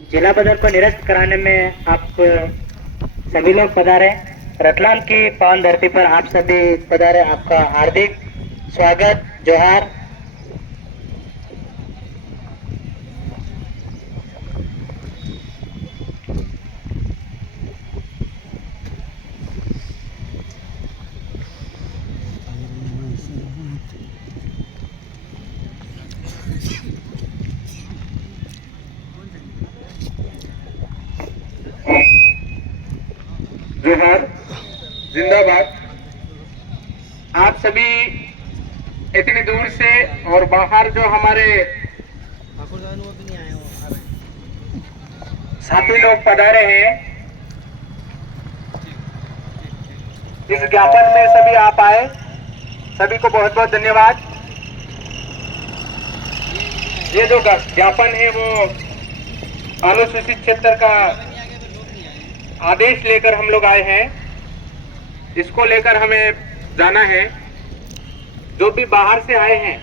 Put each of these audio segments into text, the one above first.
जिला बदर को निरस्त कराने में आप सभी लोग पधारे। रतलाम की पावन धरती पर आप सभी पधारे, आपका हार्दिक स्वागत, जोहार। जोहार, जिंदाबाद। आप सभी इतनी दूर से और बाहर जो हमारे साथी लोग पधारे हैं, इस ज्ञापन में सभी आप आए, सभी को बहुत बहुत धन्यवाद। ये जो ज्ञापन है वो अनुसूचित क्षेत्र का आदेश लेकर हम लोग आए हैं। इसको लेकर हमें जाना है। जो भी बाहर से आए हैं,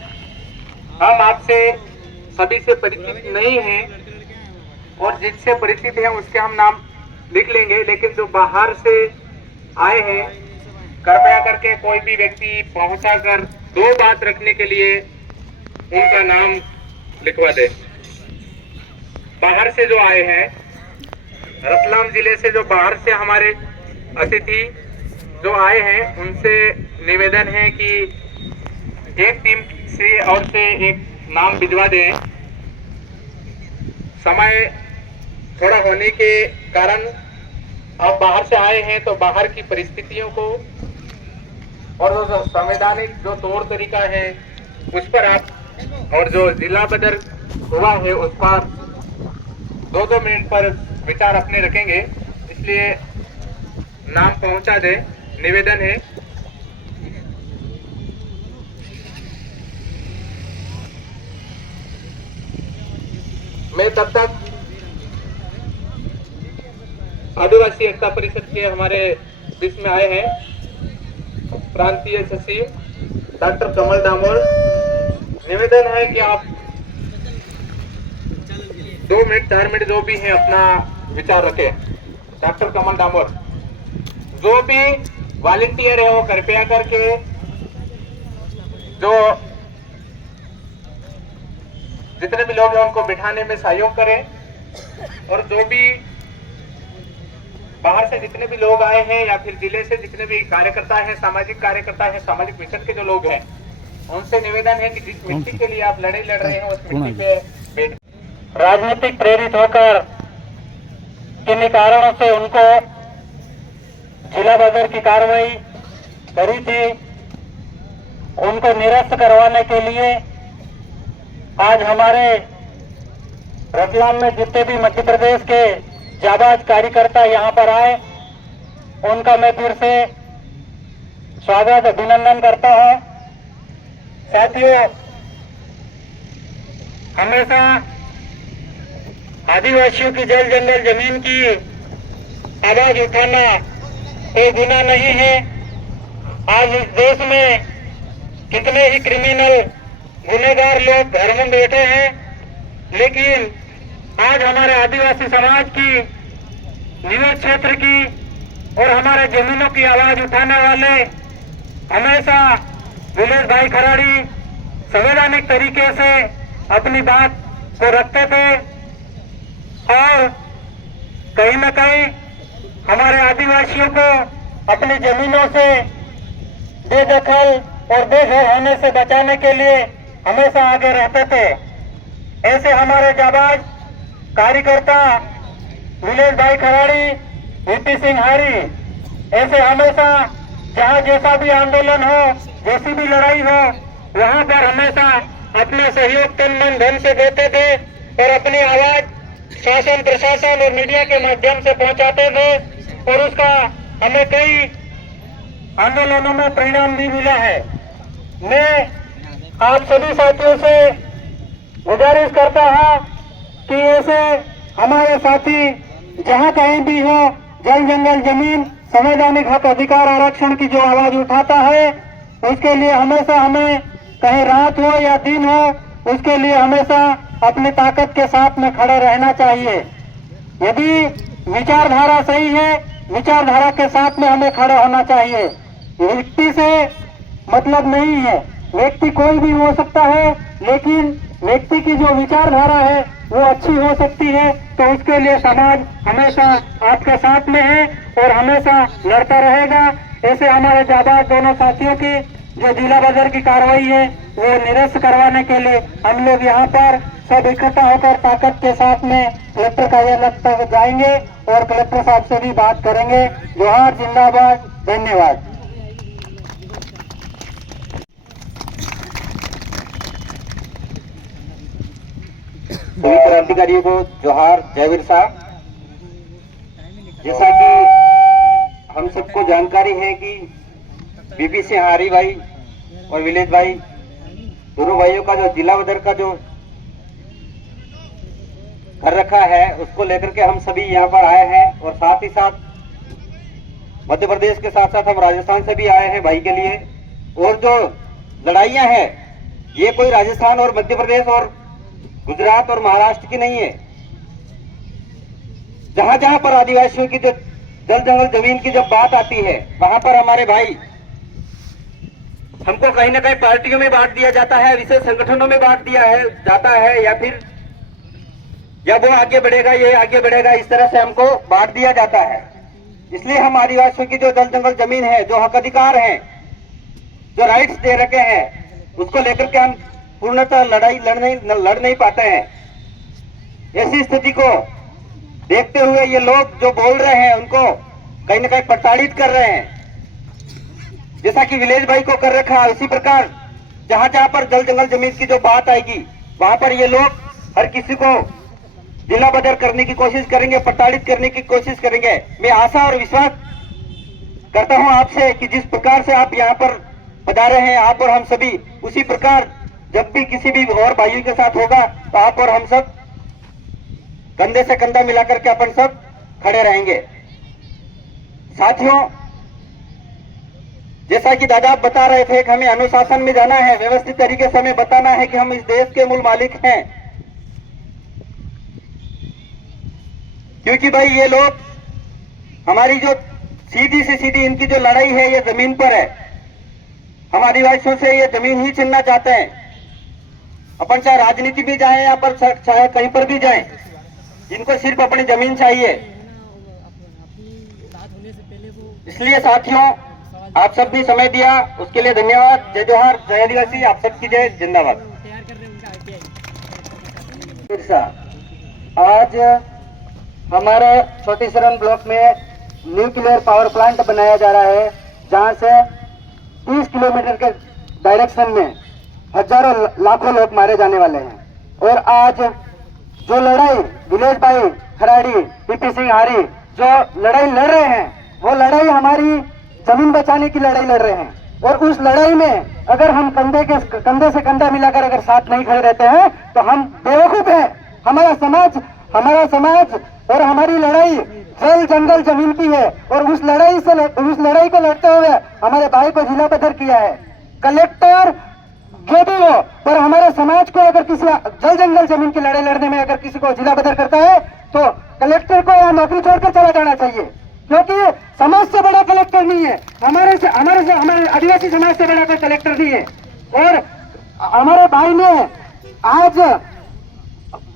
हम आपसे सभी से परिचित नहीं हैं और जिससे परिचित हैं उसके हम नाम लिख लेंगे, लेकिन जो बाहर से आए हैं, कृपया करके कोई भी व्यक्ति पहुंचा कर दो बात रखने के लिए उनका नाम लिखवा दे। बाहर से जो आए हैं, रतलाम जिले से जो बाहर से हमारे अतिथि जो आए हैं, उनसे निवेदन है कि एक टीम से और से एक नाम भिजवा दें। समय थोड़ा होने के कारण आप बाहर से आए हैं तो बाहर की परिस्थितियों को और जो संवैधानिक जो तौर तरीका है उस पर आप, और जो जिला बदर हुआ है उस पर 2-2 मिनट पर विचार अपने रखेंगे, इसलिए नाम पहुंचा दे, निवेदन है। मैं तब तक आदिवासी एकता परिषद के हमारे बीच में आए हैं प्रांतीय सचिव डॉक्टर कमल डामोर। निवेदन है कि आप 2 मिनट 4 मिनट जो भी है अपना विचार रखें। डॉक्टर कमल डामोर, जो भी वॉलंटियर है वो कृपया करके जो जितने भी लोग हैं उनको बिठाने में सहयोग करें, और जो भी बाहर से जितने भी लोग आए हैं या फिर जिले से जितने भी कार्यकर्ता हैं, सामाजिक कार्यकर्ता हैं, सामाजिक मिशन के जो लोग हैं, उनसे निवेदन है कि जिस मिट्टी के लिए आप लड़ाई लड़ रहे हैं उस मिट्टी पे बैठ। राजनीतिक प्रेरित होकर किन्हीं कारणों से उनको जिला बदर की कार्रवाई करी थी, उनको निरस्त करवाने के लिए आज हमारे रतलाम में जितने भी मध्य प्रदेश के जाबाज कार्यकर्ता यहाँ पर आए, उनका मैं फिर से स्वागत अभिनंदन करता हूँ। साथियों, हमेशा आदिवासियों की जल जंगल जमीन की आवाज उठाना कोई गुनाह नहीं है। आज इस देश में कितने ही क्रिमिनल गुनहगार लोग घर में बैठे हैं, लेकिन आज हमारे आदिवासी समाज की, निवास क्षेत्र की और हमारे जमीनों की आवाज उठाने वाले हमेशा विलेश भाई खराड़ी संवैधानिक तरीके से अपनी बात को रखते थे, और कहीं न कहीं हमारे आदिवासियों को अपनी जमीनों से बेदखल और बेघर होने से बचाने के लिए हमेशा आगे रहते थे। ऐसे हमारे जाबाज कार्यकर्ता विलेश भाई खराड़ी, वीपी सिंह हारी, ऐसे हमेशा जहाँ जैसा भी आंदोलन हो, जैसी भी लड़ाई हो, वहाँ पर हमेशा अपना सहयोग तन मन धन से देते थे और अपनी आवाज शासन प्रशासन और मीडिया के माध्यम से पहुंचाते थे, और उसका हमें कई आंदोलनों में परिणाम भी मिला है। मैं आप सभी साथियों से गुजारिश करता हूं कि ऐसे हमारे साथी जहां कहीं भी हो, जल जंगल जमीन संवैधानिक हक अधिकार आरक्षण की जो आवाज उठाता है, उसके लिए हमेशा हमें कहीं रात हो या दिन हो, उसके लिए हमेशा अपनी ताकत के साथ में खड़े रहना चाहिए। यदि विचारधारा सही है, विचारधारा के साथ में हमें खड़ा होना चाहिए। व्यक्ति से मतलब नहीं है, व्यक्ति कोई भी हो सकता है, लेकिन व्यक्ति की जो विचारधारा है वो अच्छी हो सकती है, तो उसके लिए समाज हमेशा आपके साथ में है और हमेशा लड़ता रहेगा। ऐसे हमारे जाबाज दोनों साथियों की जो जिला बदर की कार्रवाई है वो निरस्त करवाने के लिए हम लोग यहाँ पर सब इकट्ठा होकर ताकत के साथ में कलेक्टर कार्यालय तक जाएंगे और कलेक्टर साहब से भी बात करेंगे। जोहार, जिंदाबाद, धन्यवाद। सभी क्रांतिकारियों को जोहार, जय बिरसा। जैसा कि हम सबको जानकारी है कि बीपी सिंह हारी भाई और विलेज भाई दोनों भाइयों का जो जिला बदर का जो कर रखा है उसको लेकर के हम सभी यहाँ पर आए हैं और साथ ही साथ मध्य प्रदेश के साथ साथ हम राजस्थान से भी आए हैं भाई के लिए। और जो लड़ाइयाँ हैं ये कोई राजस्थान और मध्य प्रदेश और गुजरात और महाराष्ट्र की नहीं है। जहां जहां पर आदिवासियों की जो जल जंगल जमीन की जब बात आती है वहां पर हमारे भाई हमको कहीं ना कहीं पार्टियों में बांट दिया जाता है, विशेष संगठनों में बांट दिया है जाता है, या फिर या वो आगे बढ़ेगा ये आगे बढ़ेगा, इस तरह से हमको बांट दिया जाता है। इसलिए हम आदिवासियों की जो जल जंगल जमीन है, जो हक अधिकार है, जो राइट्स दे रखे हैं, उसको लेकर के हम पूर्णतः लड़ नहीं पाते हैं। ऐसी स्थिति को देखते हुए ये लोग जो बोल रहे हैं उनको कहीं ना कहीं प्रताड़ित कर रहे हैं। जैसा कि विलेज भाई को कर रखा है उसी प्रकार जहां जहां पर जल जंगल जमीन की जो बात आएगी वहां पर ये लोग हर किसी को जिला बदर करने की कोशिश करेंगे, प्रताड़ित करने की कोशिश करेंगे। मैं आशा और विश्वास करता हूं आपसे कि जिस प्रकार से आप यहाँ पर पधारे हैं, आप और हम सभी, उसी प्रकार जब भी किसी भी और भाइयों के साथ होगा तो आप और हम सब कंधे से कंधा मिलाकर के अपन सब खड़े रहेंगे। साथियों, जैसा कि दादा आप बता रहे थे कि हमें अनुशासन में जाना है, व्यवस्थित तरीके से हमें बताना है कि हम इस देश के मूल मालिक हैं। क्योंकि भाई ये लोग हमारी जो सीधी से सीधी इनकी जो लड़ाई है ये जमीन पर है। हम आदिवासियों से ये जमीन ही छीनना चाहते हैं। अपन चाहे राजनीति में जाए या पर चाहे कहीं पर भी जाए, इनको सिर्फ अपनी जमीन चाहिए। इसलिए साथियों, आप सब भी समय दिया उसके लिए धन्यवाद। जय जोहार, जय आदिवासी, आप सबकी जय, जिंदाबाद। आज हमारे छोटी शरण ब्लॉक में न्यूक्लियर पावर प्लांट बनाया जा रहा है, जहां से 30 किलोमीटर के डायरेक्शन में हजारों लाखों लोग मारे जाने वाले हैं। और आज जो लड़ाई विलेज भाई खराड़ी, बीपी सिंह हारी जो लड़ाई लड़ रहे हैं, वो लड़ाई हमारी जमीन बचाने की लड़ाई लड़ रहे हैं। और उस लड़ाई में अगर हम कंधे से कंधा मिलाकर अगर साथ नहीं खड़े रहते हैं तो हम बेवकूफ हैं। हमारा समाज और हमारी लड़ाई जल जंगल जमीन की है। और उस लड़ाई को लड़ते हुए हमारे भाई को जिला बदर किया है। कलेक्टर जो भी हो, पर हमारे समाज को अगर किसी जल जंगल जमीन की लड़ाई लड़ने में अगर किसी को जिला बदर करता है तो कलेक्टर को यहाँ नौकरी छोड़कर चला जाना चाहिए। क्योंकि समाज से बड़ा कलेक्टर नहीं है, हमारे आदिवासी समाज से बड़ा कोई कलेक्टर नहीं है। और हमारे भाई ने आज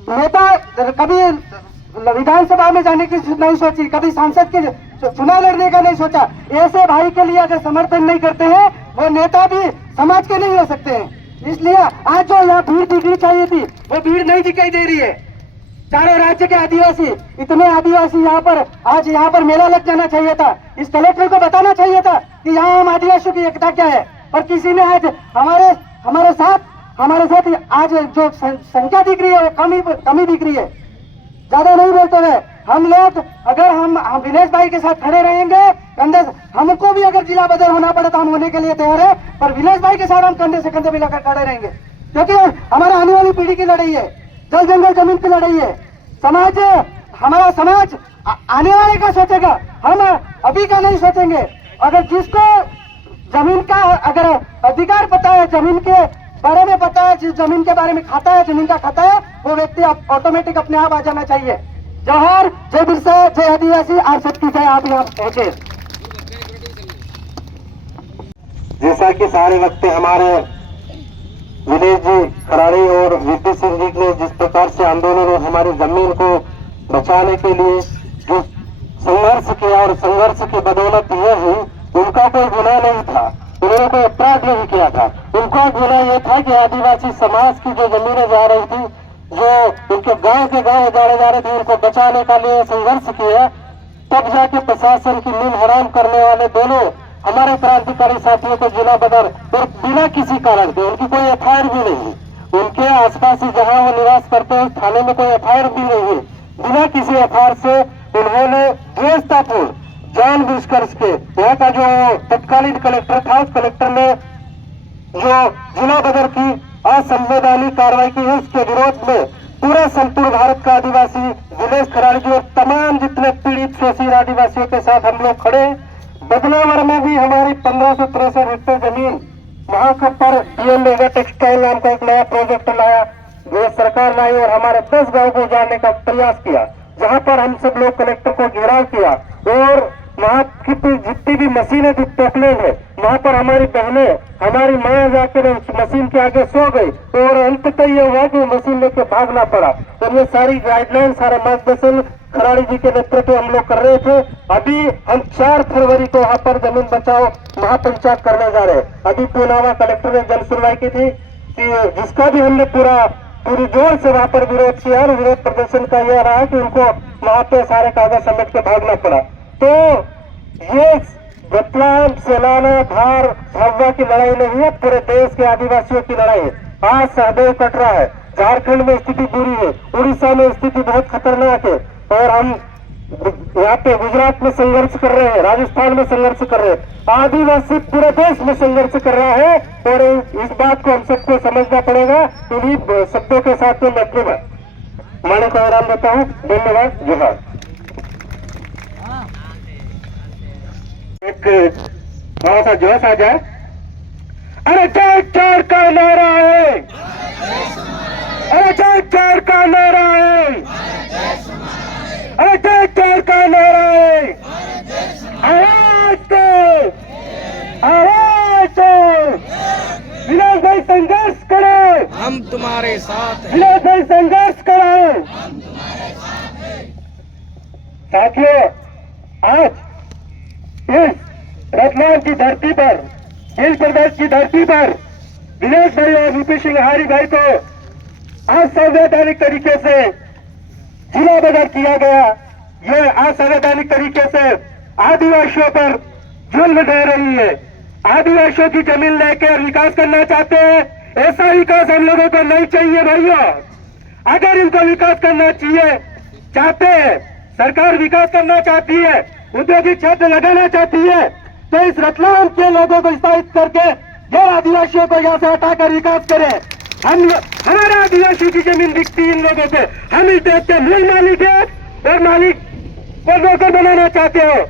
नेता कभी विधानसभा में जाने की नहीं सोची, कभी सांसद के चुनाव लड़ने का नहीं सोचा। ऐसे भाई के लिए अगर समर्थन नहीं करते हैं वो नेता भी समाज के नहीं हो सकते हैं। इसलिए आज जो यहाँ भीड़ दिखनी चाहिए थी वो भीड़ नहीं दिखाई दे रही है। चारों राज्य के आदिवासी, इतने आदिवासी यहाँ पर मेला लग जाना चाहिए था। इस कलेक्टर को बताना चाहिए था कि यहाँ हम आदिवासियों की एकता क्या है। और किसी ने आज हमारे साथ आज जो संख्या दिख रही है वो कमी दिख रही है। ज्यादा नहीं बोलते हुए हम लोग अगर हम विलेज भाई के साथ खड़े रहेंगे, कंधे हमको भी अगर जिला बदर होना पड़े तो हम होने के लिए तैयार है, पर विलेज भाई के साथ हम कंधे से कंधे मिलाकर खड़े रहेंगे। क्योंकि हमारा आने वाली पीढ़ी की लड़ाई है, जल जंगल जमीन की लड़ाई है। हमारा समाज आने वाले का सोचेगा, हम अभी का नहीं सोचेंगे। अगर जिसको जमीन का अगर अधिकार पता है, जमीन के बारे में पता है, जिस जमीन के बारे में खाता है, जमीन का खाता है, वो व्यक्ति ऑटोमेटिक अपने आप आ जाना चाहिए। जोहार, जय बिरसा, जय आदिवासी, आप सबकी जय। आप यहाँ पहुंचे। जैसा कि सारे वक्त हमारे विनय जी खराड़ी और वीपी सिंह जी ने जिस प्रकार से आंदोलन और हमारी जमीन को बचाने के लिए जो संघर्ष किया और संघर्ष की बदौलत ये हुई, उनका कोई गुनाह नहीं था, उन्होंने कोई अपराध नहीं किया था। उनका गुनाह ये था कि आदिवासी समाज की जो जमीनें जा रही थी, जो उनके गांव के गांव उजाड़े जा रहे थे, उनको बचाने का लिए संघर्ष किया। तब जाके प्रशासन की नींद हराम करने वाले दोनों हमारे क्रांतिकारी साथियों को जिला बदर और बिना किसी कारण के, उनकी कोई एफआईआर भी नहीं, उनके आसपास ही जहां वो निवास करते हैं थाने में कोई एफआईआर भी नहीं है, बिना किसी एफआईआर से उन्होंने द्वेषतापूर्ण जानबूझकर के यहाँ का जो तत्कालीन कलेक्टर था, उस कलेक्टर ने जो जिला बदर की असंवैधानिक कार्रवाई की है, उसके विरोध में पूरा संपूर्ण भारत का आदिवासी दिनेश खराड़ी जी और तमाम जितने पीड़ित शोषित आदिवासियों के साथ हम लोग खड़े। बदलावर में भी हमारी 1563 हेक्टेयर जमीन वहां के पर पीएम मेगा टेक्सटाइल नाम का एक नया प्रोजेक्ट लाया, जो सरकार लाई और हमारे 10 गांव को उजाड़ने का प्रयास किया, जहां पर हम सब लोग कलेक्टर को घेराव किया और वहाँ की जितनी भी मशीनें थी टोकने में, वहाँ पर हमारी बहनें, हमारी माँ जाकर उस मशीन के आगे सो गई और अंततः ये हुआ कि मशीन लेके भागना पड़ा। और ये सारी गाइडलाइन, सारा मार्गदर्शन खराड़ी जी के नेतृत्व हम लोग कर रहे थे। अभी हम 4 फरवरी को वहाँ पर जमीन बचाओ महापंचायत करने जा रहे हैं। अभी पुनावा कलेक्टर ने जन सुनवाई की थी कि जिसका भी हमने पूरी जोर से वहाँ पर विरोध किया और विरोध प्रदर्शन का यह रहा कि उनको वहाँ पे सारे कागज समेट के भागना पड़ा। तो ये रतलाम, सेलाना, धार, झाबुआ की लड़ाई नहीं है, पूरे देश के आदिवासियों की लड़ाई है। आज सहदेव कट रहा है, झारखंड में स्थिति बुरी है, उड़ीसा में स्थिति बहुत खतरनाक है और हम यहाँ पे गुजरात में संघर्ष कर रहे हैं, राजस्थान में संघर्ष कर रहे हैं, आदिवासी पूरे देश में संघर्ष कर रहा है और इस बात को हम सबको समझना पड़ेगा। इन्हीं शब्दों के साथ में मैं माने को आराम देता हूँ। धन्यवाद। जोहार। एक थोड़ा सा जोश आ जाए। अरे जय चार का नारा है, अरे जय चार का नारा है, अरे जय चार का नारा है। आवाज दो, आवाज दो, विलास भाई संघर्ष करो, हम तुम्हारे साथ हैं। विलास भाई संघर्ष करो। साथियों, आज इस रतलाम की धरती पर, भील प्रदेश की धरती पर दिनेश भाई और वीपी सिंह हारी भाई को असंवैधानिक तरीके से जिला बदर किया गया। ये असंवैधानिक तरीके से आदिवासियों पर जुल्म ढह रही है। आदिवासियों की जमीन लेकर विकास करना चाहते हैं। ऐसा विकास हम लोगों को नहीं चाहिए भाइयों। अगर इनको विकास करना चाहिए, चाहते हैं, सरकार विकास करना चाहती है, औद्योगिक क्षेत्र लगाना चाहती है, तो इस रतलाम के लोगों को स्थापित करके गैर आदिवासियों को यहाँ से हटाकर विकास करें। हमारे आदिवासी की जमीन बिकती इन लोगों से, हम इस देश के मूल मालिक है और मालिक को नौकर बनाना चाहते हो।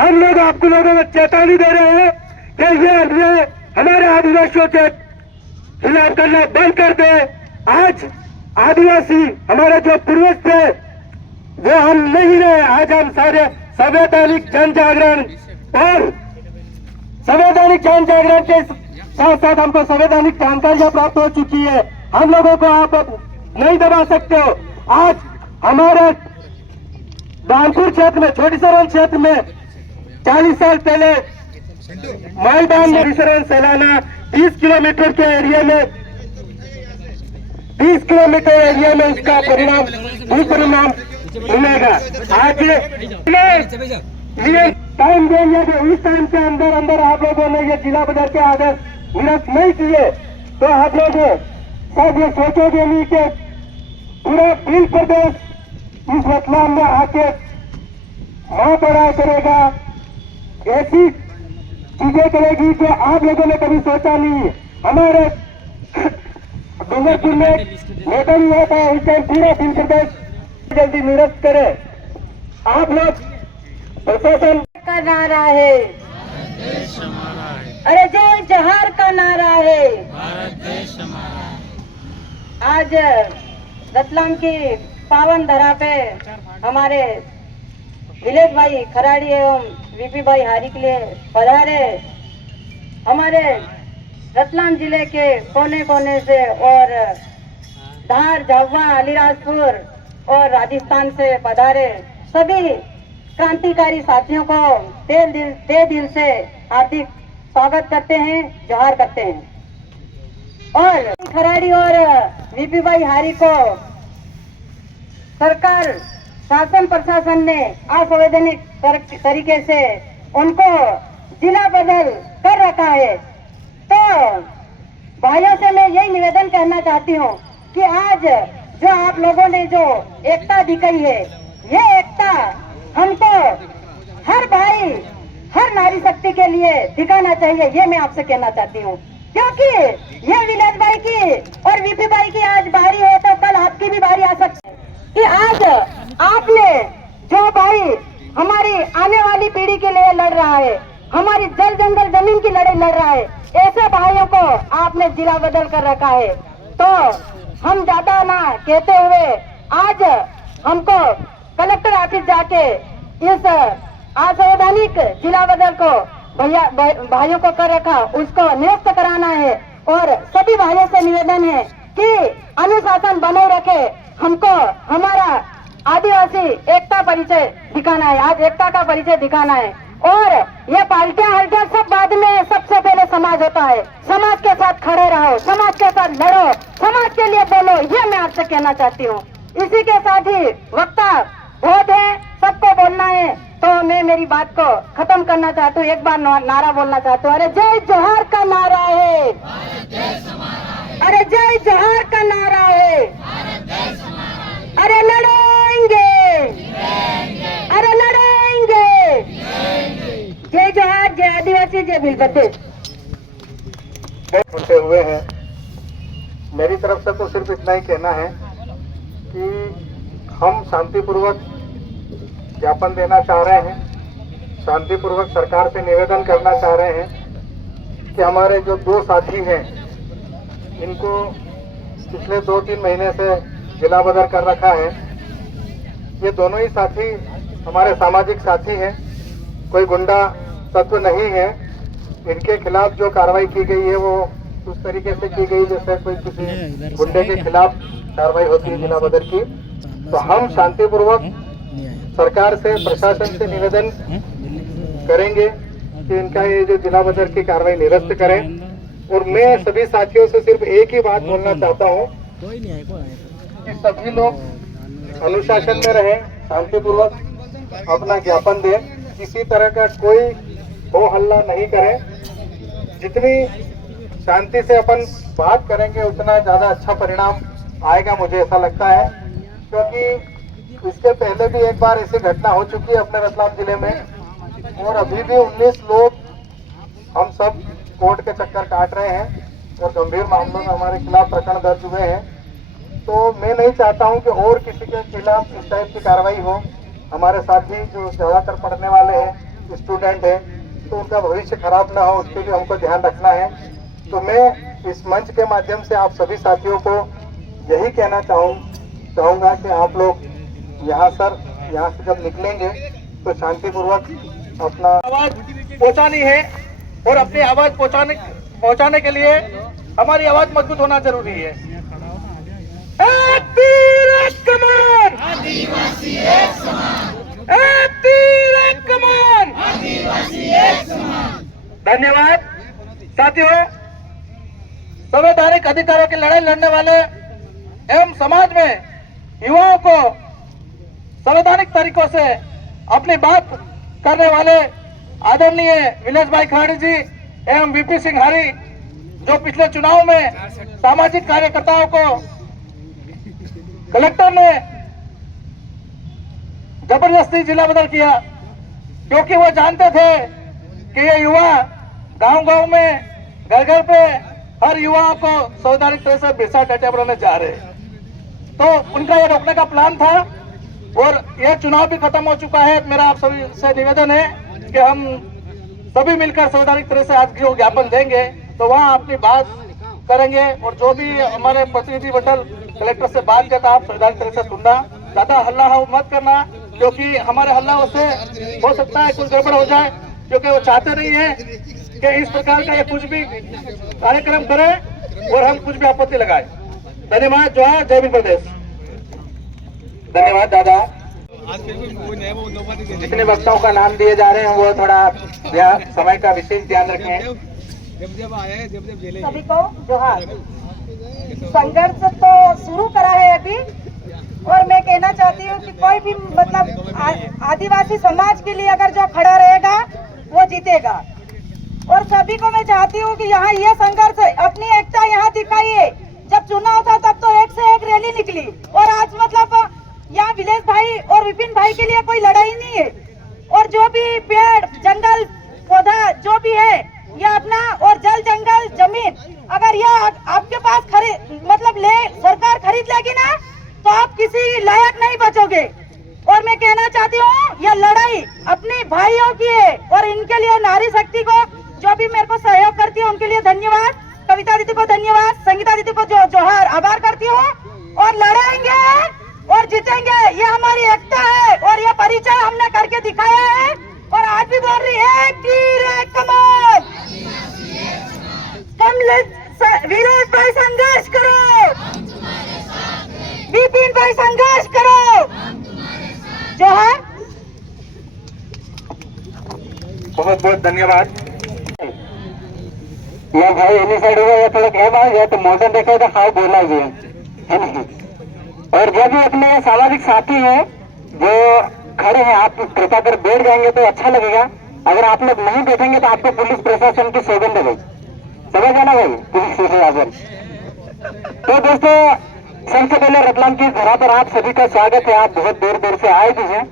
हम लोग आपको लोगों को चेतावनी दे रहे हैं कि ये हमारे आदिवासियों के खिलाफ करना बंद कर दे। आज आदिवासी हमारे जो पूर्वज थे वो हम नहीं रहे। आज हम सारे संवैधानिक जन जागरण और संवैधानिक जन जागरण के साथ साथ हमको संवैधानिक जानकारियां प्राप्त हो चुकी है। हम लोगों को आप नहीं दबा सकते हो। आज हमारे दानपुर क्षेत्र में, छोटी सरन क्षेत्र में 40 साल पहले मैदान में सरन सैलाना 30 किलोमीटर के एरिया में 30 किलोमीटर एरिया में इसका परिणाम मिलेगा। आज ये टाइम देंगे कि उस टाइम के अंदर आप लोगों ने ये जिला बदर के आदेश निरस्त नहीं किए तो आप लोग सब ये सोचोगे नहीं कि पूरा भील प्रदेश इस रतलाम में आके महापराय करेगा, ऐसी चीजें करेगी जो आप लोगों ने कभी सोचा नहीं। हमारे डूंगरपुर में नेता भी हुआ था, उस टाइम पूरा भील प्रदेश जल्दी निरस्त करे। आप लोग प्रशासन का नारा है, अरे जय जोहार का नारा है। आज रतलाम की पावन धरा पे हमारे विलेज भाई खराड़ी एवं वीपी भाई हारी के लिए पधारे। हमारे रतलाम जिले के कोने कोने से और धार, झाबुआ, अलीराजपुर और राजस्थान से पधारे सभी क्रांतिकारी साथियों को तहे दिल से हार्दिक स्वागत करते हैं, जोहार करते हैं। और खराड़ी और वीपी भाई हारी को सरकार, शासन प्रशासन ने असंवैधानिक तरीके से उनको जिला बदल कर रखा है। तो भाइयों से मैं यही निवेदन करना चाहती हूँ कि आज जो आप लोगों ने जो एकता दिखाई है, ये एकता हमको हर भाई, हर नारी शक्ति के लिए दिखाना चाहिए, ये मैं आपसे कहना चाहती हूँ। क्योंकि ये विलेज भाई की और वीपी भाई की आज बारी है तो कल आपकी भी बारी आ सकती है कि आज आपने जो भाई हमारी आने वाली पीढ़ी के लिए लड़ रहा है, हमारी जल जंगल जमीन की लड़ाई लड़ रहा है, ऐसे भाइयों को आपने जिला बदल कर रखा है। तो हम ज्यादा ना कहते हुए आज हमको कलेक्टर ऑफिस जाके इस असंवैधानिक जिला बदल को भाइयों को कर रखा उसको निरस्त कराना है। और सभी भाइयों से निवेदन है कि अनुशासन बनाए रखे, हमको हमारा आदिवासी एकता परिचय दिखाना है, आज एकता का परिचय दिखाना है। और ये पार्टियां हल्टियां सब बाद में, सबसे पहले समाज होता है। समाज के साथ खड़े रहो, समाज के साथ लड़ो, समाज के लिए बोलो, ये मैं आपसे कहना चाहती हूँ। इसी के साथ ही वक्ता बहुत है, सबको बोलना है, तो मैं मेरी बात को खत्म करना चाहती हूँ। एक बार नारा बोलना चाहती हूँ, अरे जय जोहार का नारा है, अरे जय जोहार का नारा है, अरे लड़ेंगे, अरे लड़ेंगे। जय जोहार, जय आदिवासी, जय भीलबत्ते। उठे हुए हैं, मेरी तरफ से तो सिर्फ इतना ही कहना है कि हम शांतिपूर्वक ज्ञापन देना चाह रहे हैं, शांतिपूर्वक सरकार से निवेदन करना चाह रहे हैं कि हमारे जो दो साथी हैं इनको पिछले 2-3 महीने से जिला बदल कर रखा है। ये दोनों ही साथी हमारे सामाजिक साथी हैं, कोई गुंडा तत्व नहीं है। इनके खिलाफ जो कार्रवाई की गई है वो उस तरीके से की गई जैसे कोई किसी गुंडे के खिलाफ कार्रवाई होती है जिला बदल की। तो हम शांतिपूर्वक सरकार से, प्रशासन से निवेदन करेंगे कि इनका ये जो जिला बदल की कार्रवाई निरस्त करें। और मैं सभी साथियों से सिर्फ एक ही बात बोलना चाहता हूँ कि सभी लोग अनुशासन में रहें, शांतिपूर्वक अपना ज्ञापन दें, किसी तरह का कोई हो हल्ला नहीं करें। जितनी शांति से अपन बात करेंगे उतना ज्यादा अच्छा परिणाम आएगा, मुझे ऐसा लगता है। क्योंकि इसके पहले भी एक बार ऐसी घटना हो चुकी है अपने रतलाम जिले में, और अभी भी 19 लोग हम सब कोर्ट के चक्कर काट रहे हैं और गंभीर मामलों में हमारे खिलाफ प्रकरण दर्ज हुए हैं। तो मैं नहीं चाहता हूं कि और किसी के खिलाफ इस टाइप की कार्रवाई हो। हमारे साथी जो ज्यादातर पढ़ने वाले हैं, स्टूडेंट हैं, तो उनका भविष्य खराब ना हो उसके लिए हमको ध्यान रखना है। तो मैं इस मंच के माध्यम से आप सभी साथियों को यही कहना चाहूँगा कि आप लोग यहाँ से जब निकलेंगे तो शांतिपूर्वक अपना आवाज पहुंचानी है। और अपनी आवाज पहुंचाने के लिए हमारी आवाज मजबूत होना जरूरी है। एक तीर एक कमान, आदिवासी एक समान, एक तीर एक कमान, आदिवासी एक समान। धन्यवाद साथियों। संवैधानिक अधिकारों की लड़ाई लड़ने वाले एवं समाज में युवाओं को संवैधानिक तरीकों से अपनी बात करने वाले आदरणीय विलेज भाई खराड़ी जी एवं वीपी सिंह हारी, जो पिछले चुनाव में सामाजिक कार्यकर्ताओं को कलेक्टर ने जबरदस्ती जिला बदल किया, क्योंकि वो जानते थे कि ये युवा गांव-गांव में, घर-घर पे हर युवाओं को संवैधानिक तरह से बिरसा टैटिया बनाने जा रहे हैं। तो उनका ये रोकने का प्लान था और यह चुनाव भी खत्म हो चुका है। मेरा आप सभी से निवेदन है कि हम सभी मिलकर संवैधानिक तरह से आज जो ज्ञापन देंगे तो वहाँ अपनी बात करेंगे। और जो भी हमारे प्रतिनिधि मंडल कलेक्टर से बात किया था, आप संवैधानिक तरह से सुनना। ज्यादा हल्ला मत करना, क्योंकि हमारे हल्ला से हो सकता है कुछ गड़बड़ हो जाए, क्योंकि वो चाहते नहीं है कि इस प्रकार का ये कुछ भी कार्यक्रम करे और हम कुछ भी आपत्ति लगाए। धन्यवाद। जोहार, जय भीम प्रदेश। धन्यवाद दादा। जितने वक्ताओं का नाम दिए जा रहे हैं वो थोड़ा समय का विशेष ध्यान रखें। सभी को जोहार। संघर्ष तो शुरू करा है अभी, और मैं कहना चाहती हूँ कि कोई भी मतलब आदिवासी समाज के लिए अगर जो खड़ा रहेगा वो जीतेगा। और सभी को मैं चाहती हूँ कि यहाँ ये संघर्ष अपनी एकता यहाँ दिखाइए। जब चुनाव था तब तो एक से एक रैली निकली, और आज मतलब यहाँ विलेश भाई और विपिन भाई के लिए कोई लड़ाई नहीं है। और जो भी पेड़ जंगल पौधा जो भी है ये अपना, और जल जंगल जमीन अगर यह आपके पास मतलब सरकार खरीद लेगी ना, तो आप किसी लायक नहीं बचोगे। और मैं कहना चाहती हूँ यह लड़ाई अपने भाइयों की है, और इनके लिए नारी शक्ति को जो भी मेरे को सहयोग करती है उनके लिए धन्यवाद। कविता दीदी को धन्यवाद, संगीता दीदी को जोहार, आभार करती हूँ। और लड़ाएंगे और जीतेंगे, ये हमारी एकता है, और ये परिचय हमने करके दिखाया है। और आज भी बोल रही है तीर एक कमान, विरोध भाई संघर्ष करो, विपिन भाई संघर्ष करो। जोहार। बहुत बहुत धन्यवाद। या भाई एनी साइड होगा या थोड़ा क्या बात है, तो मॉडर्न देखा तो हाउ बोला हुआ है नहीं। और जो भी अपने सामाजिक साथी हैं जो खड़े हैं, आप कृपा कर बैठ जाएंगे तो अच्छा लगेगा। अगर आप लोग नहीं बैठेंगे तो आपको पुलिस प्रशासन की सौगंध है भाई, समझ आना भाई, पुलिस प्रशासन। तो दोस्तों, सबसे पहले रतलाम की धरा पर आप सभी का स्वागत है। आप बहुत दूर दूर से आए भी हैं,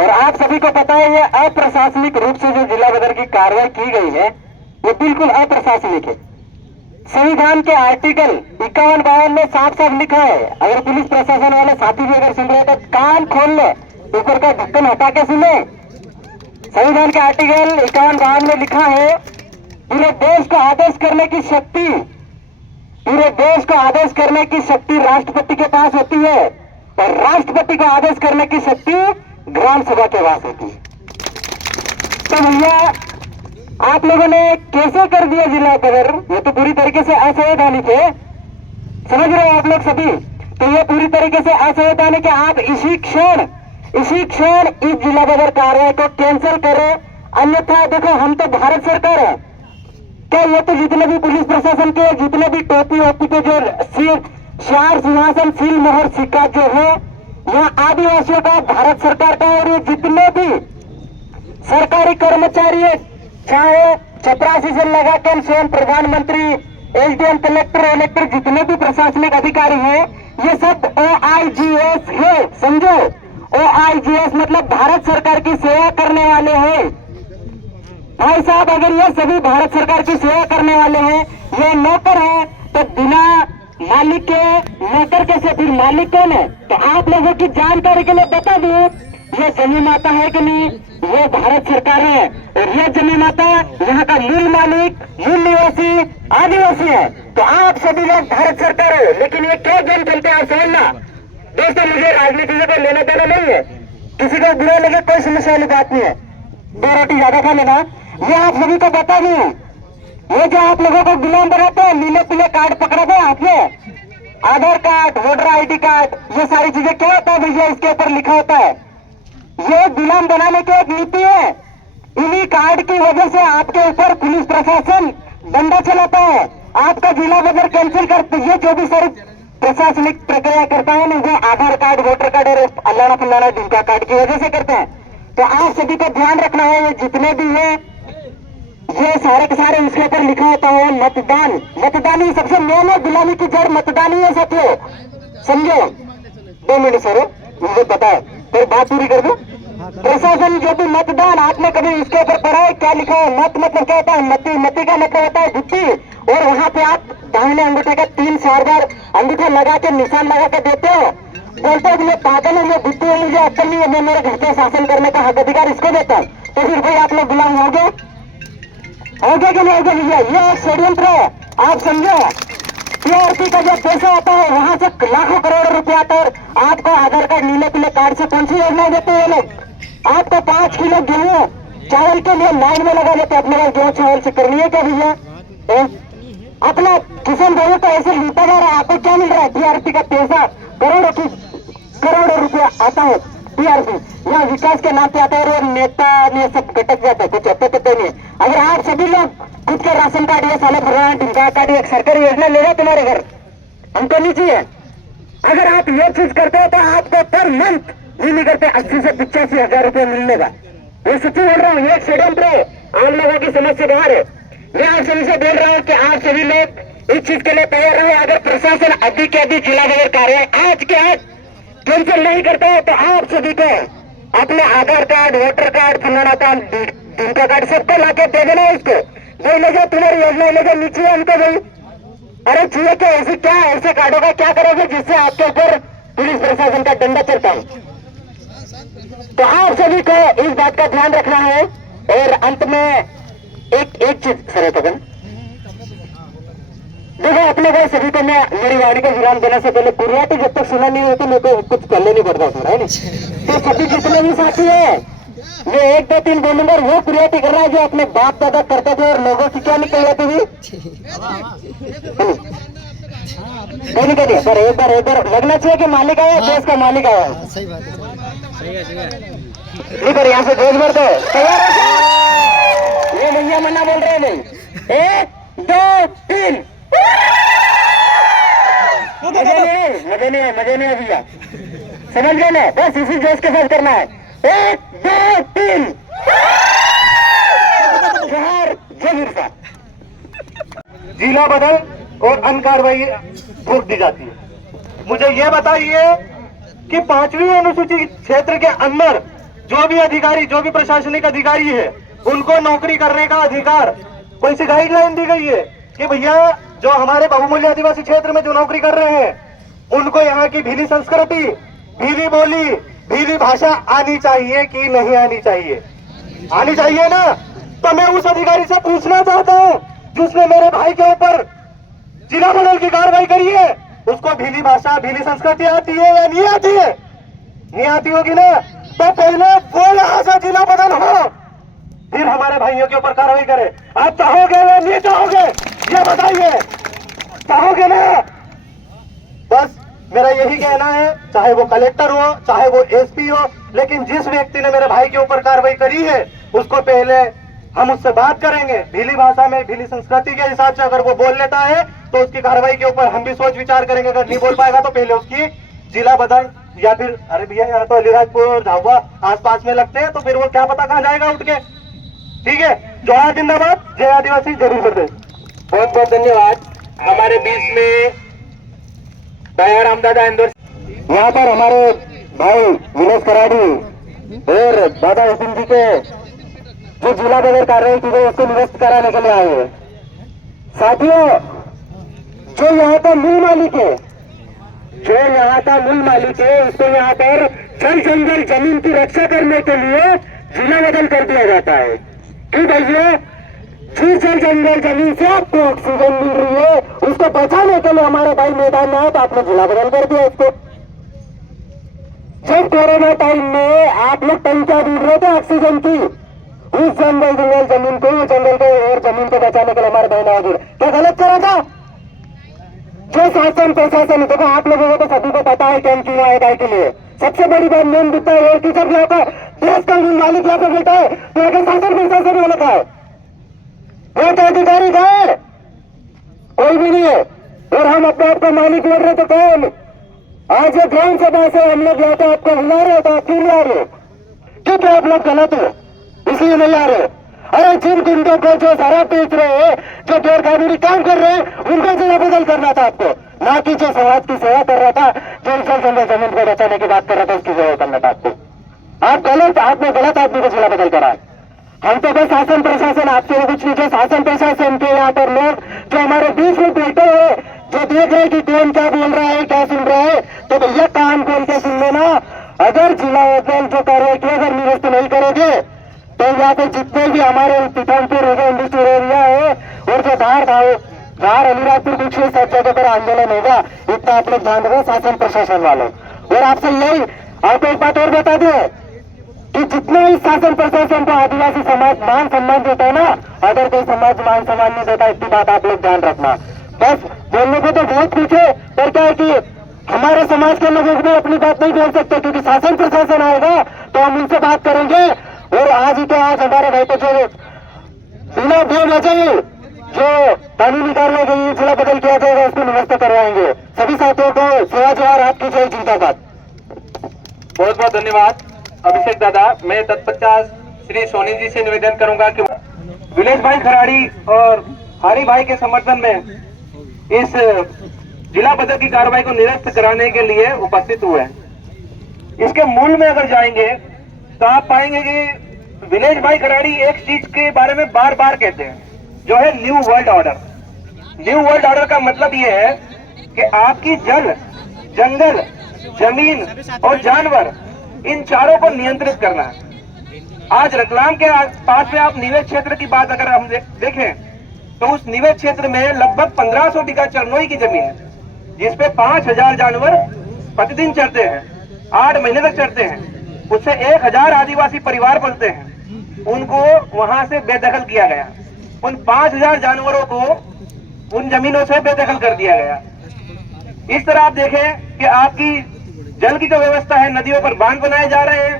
और आप सभी को पता है ये अप्रशासनिक रूप से जो जिला बदर की कार्रवाई की गई है वो बिल्कुल अप्रशासनिक है। संविधान के आर्टिकल 51-52 में साफ साफ लिखा है, अगर पुलिस प्रशासन वाले साथी भी अगर सुन रहे तो कान खोल ले, ऊपर का ढक्कन हटा के सुने। संविधान के आर्टिकल 51-52 में लिखा है पूरे देश को आदेश करने की शक्ति, पूरे देश को आदेश करने की शक्ति राष्ट्रपति के पास होती है, और राष्ट्रपति को आदेश करने की शक्ति ग्राम सभा के पास होती है। तो भैया आप लोगों ने कैसे कर दिया जिला बदर, ये तो पूरी तरीके से असंवैधानिक है, समझ रहे हो आप लोग सभी। तो ये पूरी तरीके से असंवैधानिक है। आप इसी क्षण इस जिला बदर कार्रवाई को कैंसिल करें, अन्यथा देखो हम तो भारत सरकार है क्या, ये तो जितने भी पुलिस प्रशासन के जितने भी टोपी वोपी के जो शार सिंहासन सील मोहर सिक्का जो है यहाँ आदिवासियों का भारत सरकार का, और ये जितने भी सरकारी कर्मचारी है, चाहे चपरासी से लगा कर स्वयं प्रधानमंत्री, एसडीएम, कलेक्टर जितने भी प्रशासनिक अधिकारी हैं, ये सब OIGS है, समझो। OIGS मतलब भारत सरकार की सेवा करने वाले हैं भाई साहब। अगर ये सभी भारत सरकार की सेवा करने वाले हैं, ये नौकर है, तो बिना मालिक के नौकर कैसे, फिर मालिक कौन है? तो आप लोगों की जानकारी के लिए बता दूं, ये जमी माता है कि नहीं, ये भारत सरकार है, और ये जमी माता यहाँ का मूल मालिक, मूल निवासी आदिवासी है। तो आप सभी लोग भारत सरकार है, लेकिन ये क्या गेम खेलते हैं आप समझना। दोस्तों, मुझे राजनीति से कोई लेना देना नहीं है, किसी को बुरा लगे कोई समस्या वाली बात नहीं है, 2 रोटी ज्यादा खा लेना, ये आप सभी को पता नहीं है। ये जो आप लोगों को गुलाम बनाते हैं, नीले पीले कार्ड पकड़ा दे हाथ में, आधार कार्ड, वोटर ID कार्ड, ये सारी चीजें क्या होता है भैया, इसके ऊपर लिखा होता है, ये गुलाम बनाने की एक नीति है। इन्हीं कार्ड की वजह से आपके ऊपर पुलिस प्रशासन डंडा चलाता है, आपका जिला बदर कैंसिल करते, ये जो भी सारी प्रशासनिक प्रक्रिया करता है ना, वो आधार कार्ड, वोटर कार्ड और अल्लाह फल्लाना ढिमका कार्ड की वजह से करते हैं। तो आप सभी को ध्यान रखना है, ये जितने भी है ये सारे के सारे इसके ऊपर लिखा होता है मतदान ही सबसे मेन है, गुलामी की जड़ मतदान ही है साथियों, समझो। 2 मिनट सर, मुझे पता है, फिर बात पूरी कर दो। प्रशासन जो भी मतदान, आपने कभी इसके ऊपर पढ़ा है क्या लिखा है? मत मतलब क्या होता है? मती का मतलब होता है बुद्धि, और वहाँ पे आप दाहिने अंगूठे का 3-4 बार अंगूठा लगा के निशान लगा के देते हो, बोलते हो मैं पागल हूँ, मैं बुद्धि हूँ, मुझे अक्ल नहीं है, मैं मेरे घर पे शासन करने का हक अधिकार इसको देता हूँ। तो फिर भाई आप लोग गुलाम हो गए कि नहीं हो गए भैया? ये एक षड्यंत्र है, आप समझो। टीआरपी का जो पैसा आता है वहां से लाखों करोड़ रुपया आता है। आपको आधार कार्ड नीले पीले कार्ड से कौन सी योजना देते हैं ये लोग? आपको 5 किलो गेहूं चावल के लिए लाइन में लगा देते। अपने पास गेहूं चावल से करनी है क्या भैया? अपना किसान भाइयों को ऐसे लूटा जा रहा है। आपको क्या मिल रहा है? टीआरपी का पैसा करोड़ों रुपया आता है। टीआरपी यहाँ विकास के नाम पे आता है और नेता ने सब गटक जाता है, कुछ होते तो नहीं। अगर आप सभी लोग खुद के राशन कार्ड या साले भगवान टिंका कार्ड एक सरकारी योजना ले रहे तुम्हारे घर, हमको नहीं चाहिए। अगर आप ये चीज करते हो तो आपको पर मंथ नहीं करते 80 से 85 हजार रुपये मिलने का। मैं सच्ची बोल रहा हूँ, ये स्टेडियम पे आम लोगों की समझ से बाहर है। मैं आप सभी से बोल रहा हूँ कि आप सभी लोग इस चीज के लिए तैयार रहे। अगर प्रशासन अभी के अभी जिला बदल कार्य आज के आज कैंसिल नहीं करता है तो आप सभी को अपने आधार कार्ड, वोटर कार्ड, फलाना कार्ड, टिंका कार्ड सबको लाके दे देना। उसको वही लेके तुम्हारी योजना लेके नीचे हमको भाई। अरे चाहिए क्या? ऐसे क्या ऐसे कार्डों का क्या करोगे जिससे आपके ऊपर पुलिस प्रशासन का डंडा चलता है? तो आप सभी को इस बात का ध्यान रखना है। और अंत में एक चीज सर पकड़ देखो, अपने को सभी को मैं मेरी वाणी को विराम देने से पहले कुरियाटी जब तक सुना नहीं होती मेरे को कुछ करने नहीं पड़ता उसमें, है नहीं? तो सभी जितने भी साथी है मैं 1 2 3 बोलूंगा, वो कुरियाटी कर रहा है जो अपने बाप दादा करते थे और लोगों की क्या निकल जाती थी। नहीं करिए पर एक बार लगना चाहिए कि मालिक आया, देश का मालिक आया। सही बात है। नहीं पर यहाँ से देश भर दो तैयार है। ये भैया मना बोल रहे हैं भाई। 1 2 3 मजे नहीं है भैया, समझ गए ना? बस इसी जोश के साथ करना है। 1 2 3 जोहर जय बिरसा। जिला बदल और अन्य कार्रवाई रोक दी जाती है। मुझे ये बताइए कि 5वीं अनुसूचित क्षेत्र के अंदर जो भी अधिकारी, जो भी प्रशासनिक अधिकारी है, उनको नौकरी करने का अधिकार कोई सी गाइडलाइन दी गई है कि भैया जो हमारे बहुमूल्य आदिवासी क्षेत्र में जो नौकरी कर रहे हैं उनको यहाँ की भीली संस्कृति, भीली बोली, भीली भाषा आनी चाहिए कि नहीं आनी चाहिए? आनी चाहिए ना? तो मैं उस अधिकारी से पूछना चाहता हूँ जिसने मेरे भाई के ऊपर जिला बदल की कार्रवाई करी है, उसको भीली भाषा, भीली संस्कृति आती है या नहीं आती है? नहीं आती होगी ना? तो पहले वो यहाँ से जिला बदल हो, फिर हमारे भाइयों के ऊपर कार्रवाई करे। आप चाहोगे या नहीं चाहोगे ये बताइए? चाहोगे ना? बस मेरा यही कहना है, चाहे वो कलेक्टर हो, चाहे वो एसपी हो, लेकिन जिस व्यक्ति ने मेरे भाई के ऊपर कार्रवाई करी है उसको पहले हम उससे बात करेंगे भीली भाषा में, भीली संस्कृति के हिसाब से। अगर वो बोल लेता है तो उसकी कार्रवाई के ऊपर हम भी सोच विचार करेंगे। अगर नहीं बोल पाएगा तो पहले उसकी जिला बदल या फिर अरे भैया यहाँ तो अलीराजपुर झाबुआ आसपास में लगते हैं, तो फिर वो क्या पता कहाँ जाएगा उठ के। ठीक है, जोहार जिंदाबाद, जय आदिवासी, जरूर प्रदेश। बहुत बहुत धन्यवाद। हमारे बीच में दया रामदादा इंदौर, यहाँ पर हमारे भाई विनेश कराड़ी और दादा हुसैन जी के जो जिला बदल कार्रवाई की गई उसको निरस्त कराने के लिए आए हैं। साथियों, जो यहाँ का मूल मालिक है, उसको यहाँ पर जल जंगल जमीन की रक्षा करने के लिए जिला बदल कर दिया जाता है। क्यों भैया? जिस जल जंगल जमीन से आपको ऑक्सीजन मिल रही है उसको बचाने के लिए हमारे भाई मैदान में आए तो आपने जिला बदल कर दिया उसको। जब कोरोना टाइम में आप लोग टंकियां ढूंढ रहे थे ऑक्सीजन की, उस जंगल जमीन को, जंगल को और जमीन को बचाने के लिए हमारे भाई ने क्या गलत करा था? जो शासन प्रशासन, देखो आप लोगों को तो सभी को पता है कैंप क्यों आए गाय के लिए। सबसे बड़ी बात मेन दिखता है कि जब यहाँ पर देश का मालिक यहाँ पर बैठा है तो यहाँ का शासन प्रशासन होना था। वो तो अधिकारी गए, कोई भी नहीं है, और हम अपने आप को मालिक बोल रहे तो कौन? आज ये ग्राम सभा से हम लोग यहाँ पे आपको हिला रहे तो आप क्यों नहीं आ रहे? क्योंकि आप लोग गलत हो इसलिए नहीं आ रहे। अरे जिन गुंडों को जो शराब बेच रहे हैं, जो गैरकानूनी काम कर रहे हैं, उनको जिला बदल करना था आपको, ना कि जो समाज की सेवा कर रहा था, जो जल जंगल जमीन को बचाने की बात कर रहा था उसकी सेवा करना था आपको। आपने गलत आदमी को जिला बदल करा है। हम तो बस शासन प्रशासन, आपसे कुछ नहीं, जो शासन प्रशासन के यहाँ पर लोग जो हमारे बीच में बैठे हुए, जो देख रहे कि कौन क्या बोल रहा है, क्या सुन रहा है, तो भैया कान खोल के सुन लेना। अगर जिला बदल जो कार्रवाई की अगर निरस्त नहीं करोगे तो यहाँ पे जितने भी हमारे पीठानपुर इंडस्ट्रियल एरिया है और जो बाहर धार अलीराजपुर मुख्य सब जगह पर आंदोलन होगा, इतना आप लोग ध्यान रखो शासन प्रशासन वालों। और आपसे यही आपको एक बात और बता दे कि जितना ही शासन प्रशासन को आदिवासी समाज मान सम्मान देता है ना, अगर कोई समाज मान सम्मान नहीं देता, इतनी बात आप लोग ध्यान रखना। बस बोलने को तो बहुत कुछ है, पर क्या है कि हमारे समाज के लोगों को अपनी बात नहीं बोल सकते, क्योंकि शासन प्रशासन आएगा तो हम उनसे बात करेंगे। और आज ही के आज हमारे भाई को जो बिना बेवजह जो कानूनी कार्रवाई के लिए जिला बदल किया जाएगा उसको निरस्त करवाएंगे। सभी साथियों को सेवा जोहार, आपकी जय जिंदाबाद। बहुत बहुत धन्यवाद अभिषेक दादा। मैं तत्पश्चात श्री सोनी जी से निवेदन करूंगा कि विलेज भाई खराड़ी और हरी भाई के समर्थन में इस जिला बदल की कार्रवाई को निरस्त कराने के लिए उपस्थित हुए हैं। इसके मूल में अगर जाएंगे तो आप पाएंगे कि विलेज भाई खराड़ी एक चीज के बारे में बार बार कहते हैं, जो है new world order. New world order का मतलब ये है कि आपकी जल, जंगल, जमीन और जानवर, इन चारों को नियंत्रित करना है। आज रतलाम के पास में आप निवेश क्षेत्र की बात अगर हम देखें तो उस निवेश क्षेत्र में लगभग 1500 बीघा चरनोई की जमीन है, जिसपे 5000 जानवर प्रतिदिन चरते हैं, 8 महीने तक चरते हैं। उससे 1000 आदिवासी परिवार पलते हैं। उनको वहां से बेदखल किया गया। उन 5000 जानवरों को उन जमीनों से बेदखल कर दिया गया। इस तरह आप देखें कि आपकी जल की जो व्यवस्था है, नदियों पर बांध बनाए जा रहे हैं,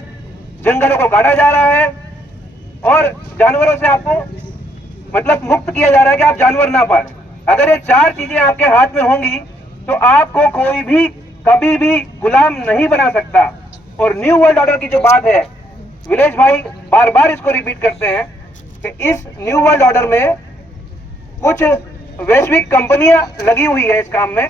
जंगलों को काटा जा रहा है और जानवरों से आपको मतलब मुक्त किया जा रहा है कि आप जानवर ना पालें। अगर ये 4 चीजें आपके हाथ में होंगी तो आपको कोई भी कभी भी गुलाम नहीं बना सकता। और न्यू वर्ल्ड ऑर्डर की जो बात है, विलेज भाई बार बार इसको रिपीट करते हैं कि इस न्यू वर्ल्ड ऑर्डर में कुछ वैश्विक कंपनियां लगी हुई है इस काम में,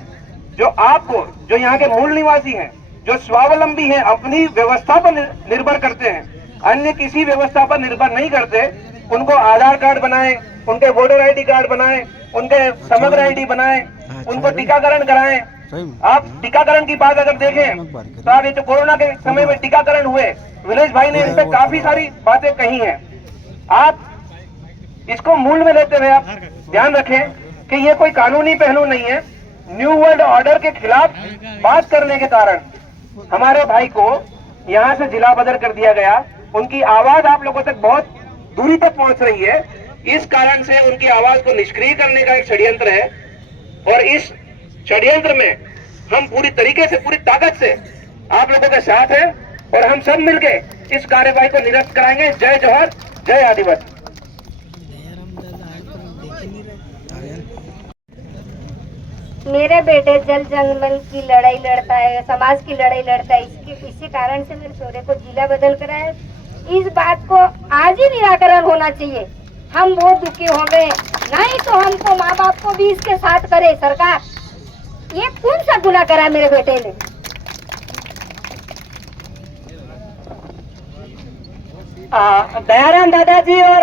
जो आपको, जो यहाँ के मूल निवासी हैं, जो स्वावलंबी हैं, अपनी व्यवस्था पर निर्भर करते हैं, अन्य किसी व्यवस्था पर निर्भर नहीं करते, उनको आधार कार्ड बनाए, उनके वोटर आईडी कार्ड बनाए, उनके समग्र आईडी बनाए, उनको टीकाकरण कराएं। आप टीकाकरण की बात अगर देखें तो आप ये जो कोरोना के समय में टीकाकरण हुए, विलेज भाई ने इन पे काफी सारी बातें कही हैं। आप इसको मूल में लेते हुए आप ध्यान रखें कि ये कोई कानूनी पहलू नहीं है। न्यू वर्ल्ड ऑर्डर के खिलाफ बात करने के कारण हमारे भाई को यहाँ से जिला बदल कर दिया गया। उनकी आवाज आप लोगों तक बहुत दूरी तक पहुंच रही है, इस कारण से उनकी आवाज को निष्क्रिय करने का एक षड्यंत्र है। और इस षड्यंत्र में हम पूरी तरीके से, पूरी ताकत से आप लोगों के साथ हैं और हम सब मिलके इस कार्यवाही को निरस्त कराएंगे। जय जोहर, जय आदिवासी। मेरे बेटे जल जंगल की लड़ाई लड़ता है, समाज की लड़ाई लड़ता है, इसी कारण से मेरे छोरे को जिला बदल कराया। इस बात को आज ही निराकरण होना चाहिए। हम बहुत दुखी हो गए, नहीं तो हमको माँ बाप को भी इसके साथ करे सरकार। ये कौन सा गुनाह करा मेरे बेटे ने? दयाराम दादाजी और